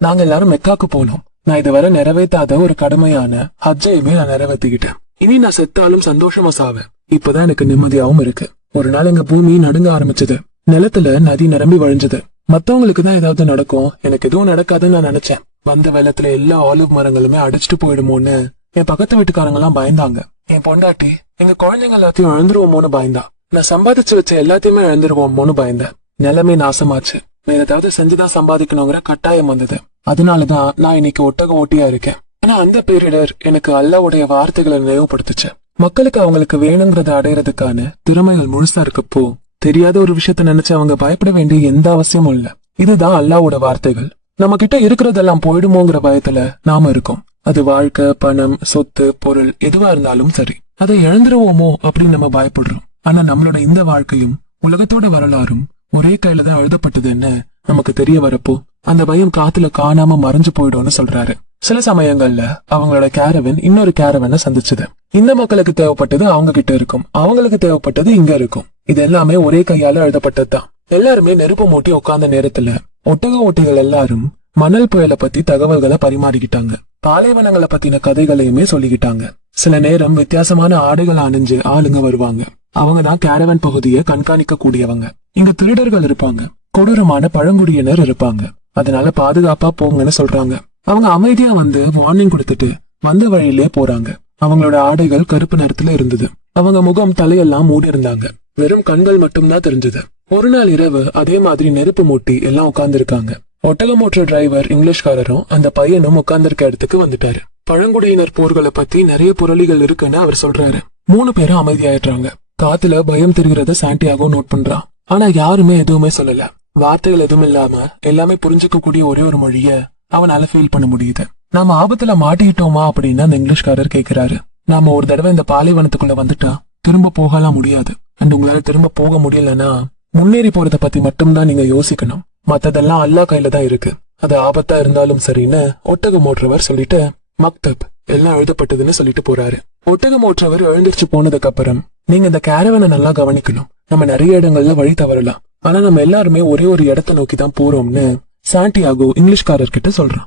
நாங்க எல்லாரும் மெக்காக்கு போனோம். நான் இதுவரை நிறைவேற்றாத ஒரு கடமையான ஹஜ்ஜையுமே நான் நிறைவேற்றிக்கிட்டேன். இனி நான் செத்தாலும் சந்தோஷமா சாவேன். இப்பதான் எனக்கு நிம்மதியாவும் இருக்கு. ஒரு நாள் எங்க பூமி நடுங்க ஆரம்பிச்சது. நிலத்துல நதி நிரம்பி வழிஞ்சது. மத்தவங்களுக்கு தான் ஏதாவது நடக்கும், எனக்கு எதுவும் நடக்காதுன்னு நான் நினைச்சேன். வந்த வெள்ளத்துல எல்லா ஆலிவ் மரங்களுமே அடிச்சுட்டு போயிடுமோன்னு என் பக்கத்து வீட்டுக்காரங்க எல்லாம் பயந்தாங்க. என் பொண்டாட்டி எங்க குழந்தைங்க எல்லாத்தையும் இழந்துருவோமோன்னு பயந்தா. நான் சம்பாதிச்சு வச்ச எல்லாத்தையுமே இழந்துருவோமோன்னு பயந்தேன். நிலைமை நாசமாச்சு. வேற ஏதாவது செஞ்சுதான் சம்பாதிக்கணுங்கிற கட்டாயம் வந்தது. அதனாலதான் நான் இன்னைக்கு ஒட்டக ஓட்டியா இருக்கேன். ஆனா அந்த பேரிடர் எனக்கு அல்லாவுடைய வார்த்தைகளை நினைவுபடுத்துச்சு. மக்களுக்கு அவங்களுக்கு வேணுங்கிறத அடையறதுக்கான திறமைகள் முழுசா இருக்கப்போ தெரியாத ஒரு விஷயத்த நினைச்சு அவங்க பயப்பட வேண்டிய எந்த அவசியமும் இல்ல. இதுதான் அல்லாவோட வார்த்தைகள். நம்ம கிட்ட இருக்கிறதெல்லாம் போயிடுமோங்கிற பயத்துல நாம இருக்கோம். அது வாழ்க்கை, பணம், சொத்து, பொருள் எதுவா இருந்தாலும் சரி. அதை இழந்துருவோமோ அப்படின்னு நம்ம பயப்படுறோம். ஆனா நம்மளோட இந்த வாழ்க்கையும் உலகத்தோட வரலாறும் ஒரே கையில தான் எழுதப்பட்டதுன்னு நமக்கு தெரிய வரப்போ அந்த பயம் காத்துல காணாம மறைஞ்சு போயிடும்னு சொல்றாரு. சில சமயங்கள்ல அவங்களோட கேரவன் இன்னொரு கேரவனை சந்திச்சது. இந்த மக்களுக்கு தேவைப்பட்டது அவங்க கிட்ட இருக்கும், அவங்களுக்கு தேவைப்பட்டது இங்க இருக்கும். இது எல்லாமே ஒரே கையால எழுதப்பட்டதுதான். எல்லாருமே நெருப்பு மூட்டி உட்கார்ந்த நேரத்துல ஒட்டக ஓட்டிகள் எல்லாரும் மணல் புயலை பத்தி தகவல்களை பரிமாறிக்கிட்டாங்க. பாலைவனங்களை பத்தின கதைகளையுமே சொல்லிக்கிட்டாங்க. சில நேரம் வித்தியாசமான ஆடைகள் அணிஞ்சு ஆளுங்க வருவாங்க. அவங்கதான் கேரவன் பகுதியை கண்காணிக்க கூடியவங்க. இங்க திருடர்கள் இருப்பாங்க, கொடூரமான பழங்குடியினர் இருப்பாங்க. அதனால பாதுகாப்பா போங்கன்னு சொல்றாங்க. அவங்க அமைதியா வந்து வார்னிங் கொடுத்துட்டு வந்த வழியிலே போறாங்க. அவங்களோட ஆடைகள் கருப்பு நிறத்துல இருந்தது. அவங்க முகம், தலையெல்லாம் மூடி இருந்தாங்க. வெறும் கண்கள் மட்டும்தான் தெரிஞ்சது. ஒரு நாள் இரவு அதே மாதிரி நெருப்பு மூட்டி எல்லாம் உட்கார்ந்து இருக்காங்க. ஒட்டகம் ஓட்டுற டிரைவர் இங்கிலீஷ்காரரும் அந்த பையனும் உட்கார்ந்துருக்க இடத்துக்கு வந்துட்டாரு. பழங்குடியினர் போர்களை பத்தி நிறைய புரளிகள் இருக்குன்னு அவர் சொல்றாரு. 3 பேரும் அமைதியாயிடுறாங்க. காத்துல பயம் தெரிகிறத சாண்டியாகோ நோட் பண்றான். ஆனா யாருமே எதுவுமே சொல்லல. வார்த்தைகள் எதுவும் இல்லாம எல்லாமே புரிஞ்சுக்க கூடிய ஒரே ஒரு மொழிய அவனால ஃபீல் பண்ண முடியுது. நாம ஆபத்துல மாட்டிக்கிட்டோமா அப்படின்னு அந்த இங்கிலீஷ்காரர் கேக்குறாரு. நாம ஒரு தடவை இந்த பாலைவனத்துக்குள்ள வந்துட்டா திரும்ப போகலாம் முடியாது. அண்ட் உங்களால திரும்ப போக முடியலன்னா முன்னேறி போறத பத்தி மட்டும்தான் நீங்க யோசிக்கணும். மத்ததெல்லாம் அல்லா கையில தான் இருக்கு. அது ஆபத்தா இருந்தாலும் சரின்னு ஒட்டகம் ஓட்டுறவர் சொல்லிட்டு மக்தப் எல்லாம் எழுதப்பட்டதுன்னு சொல்லிட்டு போறாரு. ஒட்டகம் ஓட்டுறவர் எழுந்திருச்சு போனதுக்கு அப்புறம் நீங்க இந்த கேரவனை நல்லா கவனிக்கணும். நம்ம நிறைய இடங்கள்ல வழி தவறலாம். ஆனா நம்ம எல்லாருமே ஒரே ஒரு இடத்தை நோக்கி தான் போறோம்னு சாண்டியாகோ இங்கிலீஷ்காரர்கிட்ட சொல்றான்.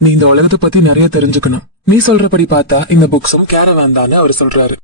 நீ இந்த உலகத்தை பத்தி நிறைய தெரிஞ்சுக்கணும். நீ சொல்றபடி பார்த்தா இந்த புக்ஸும் கேரவான் தானே அவர் சொல்றாரு.